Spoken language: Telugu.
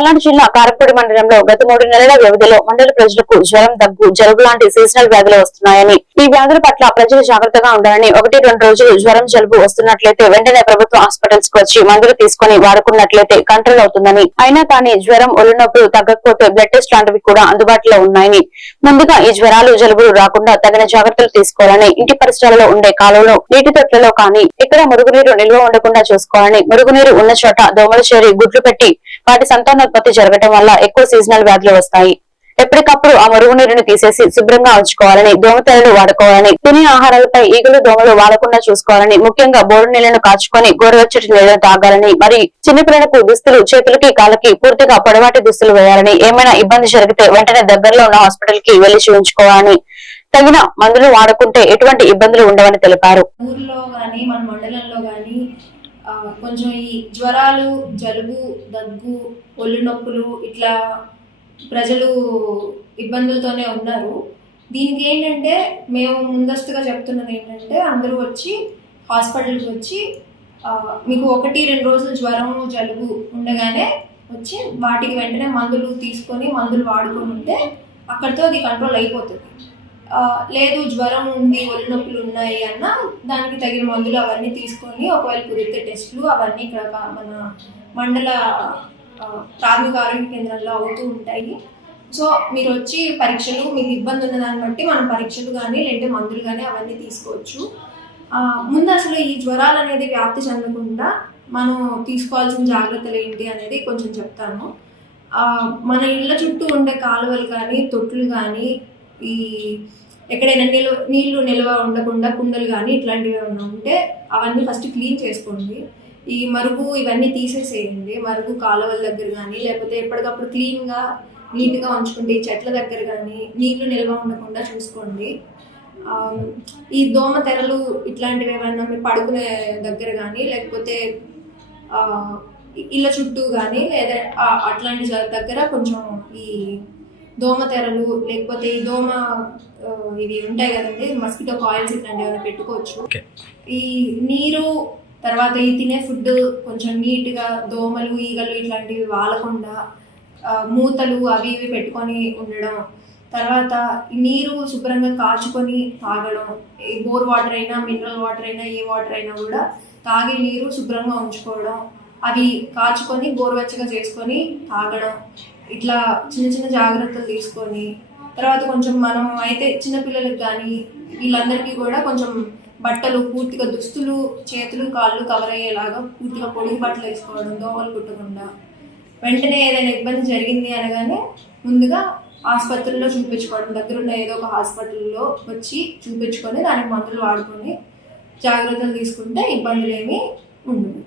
పల్నాడు జిల్లా కారపూడి మండలంలో గత 3 నెలల వ్యవధిలో మండల ప్రజలకు జ్వరం, దగ్గు, జలుబు లాంటి సీజనల్ వ్యాధులు వస్తున్నాయని, ఈ వ్యాధుల పట్ల ప్రజలు జాగ్రత్తగా ఉండాలని, 1-2 రోజులు జ్వరం, జలుబు వస్తున్నట్లయితే వెంటనే ప్రభుత్వ హాస్పిటల్స్ కు వచ్చి మందులు తీసుకుని వాడుకున్నట్లయితే కంట్రోల్ అవుతుందని, అయినా కానీ జ్వరం, ఒళ్ళు నొప్పులు తగ్గకపోతే బ్లడ్ టెస్ట్ లాంటివి కూడా అందుబాటులో ఉన్నాయని, ముందుగా ఈ జ్వరాలు, జలుబులు రాకుండా తగిన జాగ్రత్తలు తీసుకోవాలని, ఇంటి పరిసరాలలో ఉండే కాలువలో, నీటి తొట్లలో కానీ ఇక్కడ మురుగునీరు నిల్వ ఉండకుండా చూసుకోవాలని, మురుగునీరు ఉన్న చోట దోమలు చేరి గుడ్లు పెట్టి వాటి సంతానోత్పత్తి జరగడం వల్ల ఎక్కువ సీజనల్ వ్యాధులు వస్తాయి. ఎప్పటికప్పుడు ఆ మురుగునీరుని తీసేసి శుభ్రంగా ఉంచుకోవాలని, దోమతెరలు వాడుకోవాలని, తినే ఆహారాలపై ఈగలు, దోమలు వాడకుండా చూసుకోవాలని, ముఖ్యంగా బోరు నీళ్లను కాచుకొని గోరువెచ్చటి నీళ్లను తాగాలని, మరి చిన్నపిల్లలకు దుస్తులు, చేతులకి, కాళ్ళకి పూర్తిగా పొడవాటి దుస్తులు వేయాలని, ఏమైనా ఇబ్బంది జరిగితే వెంటనే దగ్గరలో ఉన్న హాస్పిటల్ కి వెళ్లి చూయించుకోవాలని, తగిన మందులు వాడుకుంటే ఎటువంటి ఇబ్బందులు ఉండవని తెలిపారు. ఊర్లో గానీ మన మండలంలో గానీ కొంచెం ఈ జ్వరాలు, జలుబు, దగ్గు, ఒళ్ళు నొప్పులు ఇట్లా ప్రజలు ఇబ్బందులతోనే ఉన్నారు. దీనికి ఏంటంటే మేము ముందస్తుగా చెప్తున్నది ఏంటంటే అందరూ వచ్చి హాస్పిటల్కి వచ్చి మీకు 1-2 రోజులు జ్వరం, జలుబు ఉండగానే వచ్చి వాటికి వెంటనే మందులు తీసుకొని మందులు వాడుకొని ఉంటే అక్కడితో అది కంట్రోల్ అయిపోతుంది. లేదు జ్వరం ఉంది, ఒళ్ళు నొప్పులు ఉన్నాయి అన్న దానికి తగిన మందులు అవన్నీ తీసుకొని ఒకవేళ కుదిరితే టెస్టులు అవన్నీ ఇక్కడ మన మండల ప్రాథమిక ఆరోగ్య కేంద్రంలో అవుతూ ఉంటాయి. సో మీరు వచ్చి పరీక్షలు, మీకు ఇబ్బంది ఉన్న దాన్ని బట్టి మనం పరీక్షలు కానీ లేదంటే మందులు కానీ అవన్నీ తీసుకోవచ్చు. ముందు అసలు ఈ జ్వరాలు అనేది వ్యాప్తి చెందకుండా మనం తీసుకోవాల్సిన జాగ్రత్తలు ఏంటి అనేది కొంచెం చెప్తాను. మన ఇళ్ళ చుట్టూ ఉండే కాలువలు కానీ, తొట్లు కానీ, ఈ ఎక్కడైనా నీళ్లు నిల్వ ఉండకుండా కుండలు కానీ ఇట్లాంటివి ఏమైనా ఉంటే అవన్నీ ఫస్ట్ క్లీన్ చేసుకోండి. ఈ మరుగు ఇవన్నీ తీసేసేయండి. మరుగు కాలువల దగ్గర కానీ లేకపోతే ఎప్పటికప్పుడు క్లీన్గా నీట్గా ఉంచుకుంటే ఈ చెట్ల దగ్గర కానీ నీళ్లు నిల్వ ఉండకుండా చూసుకోండి. ఈ దోమ తెరలు ఇట్లాంటివి ఏమైనా మీరు పడుకునే దగ్గర కానీ లేకపోతే ఇళ్ళ చుట్టూ కానీ లేదా అట్లాంటి దగ్గర కొంచెం ఈ దోమ తెరలు లేకపోతే ఈ దోమ ఇవి ఉంటాయి కదండి, మస్కిటో కాయిల్స్ ఇట్లాంటివి ఏమైనా పెట్టుకోవచ్చు. ఈ నీరు తర్వాత ఈ తినే ఫుడ్ కొంచెం నీట్గా దోమలు, ఈగలు ఇట్లాంటివి వాలకుండా మూతలు అవి ఇవి పెట్టుకొని ఉండడం. తర్వాత నీరు శుభ్రంగా కాచుకొని తాగడం. ఈ బోర్ వాటర్ అయినా, మినరల్ వాటర్ అయినా, ఏ వాటర్ అయినా కూడా తాగే నీరు శుభ్రంగా ఉంచుకోవడం, అవి కాచుకొని గోరువెచ్చగా చేసుకొని తాగడం. ఇట్లా చిన్న చిన్న జాగ్రత్తలు తీసుకొని తర్వాత కొంచెం మనం అయితే చిన్నపిల్లలకు కానీ వీళ్ళందరికీ కూడా కొంచెం బట్టలు పూర్తిగా దుస్తులు, చేతులు, కాళ్ళు కవర్ అయ్యేలాగా పూర్తిగా పొడుగు బట్టలు వేసుకోవడం, దోమలు కుట్టకుండా. వెంటనే ఏదైనా ఇబ్బంది జరిగింది అనగానే ముందుగా ఆసుపత్రిలో చూపించుకోవడం, దగ్గరున్న ఏదో ఒక హాస్పిటల్లో వచ్చి చూపించుకొని దానికి మందులు వాడుకొని జాగ్రత్తలు తీసుకుంటే ఇబ్బందులు ఏమీ ఉండవు.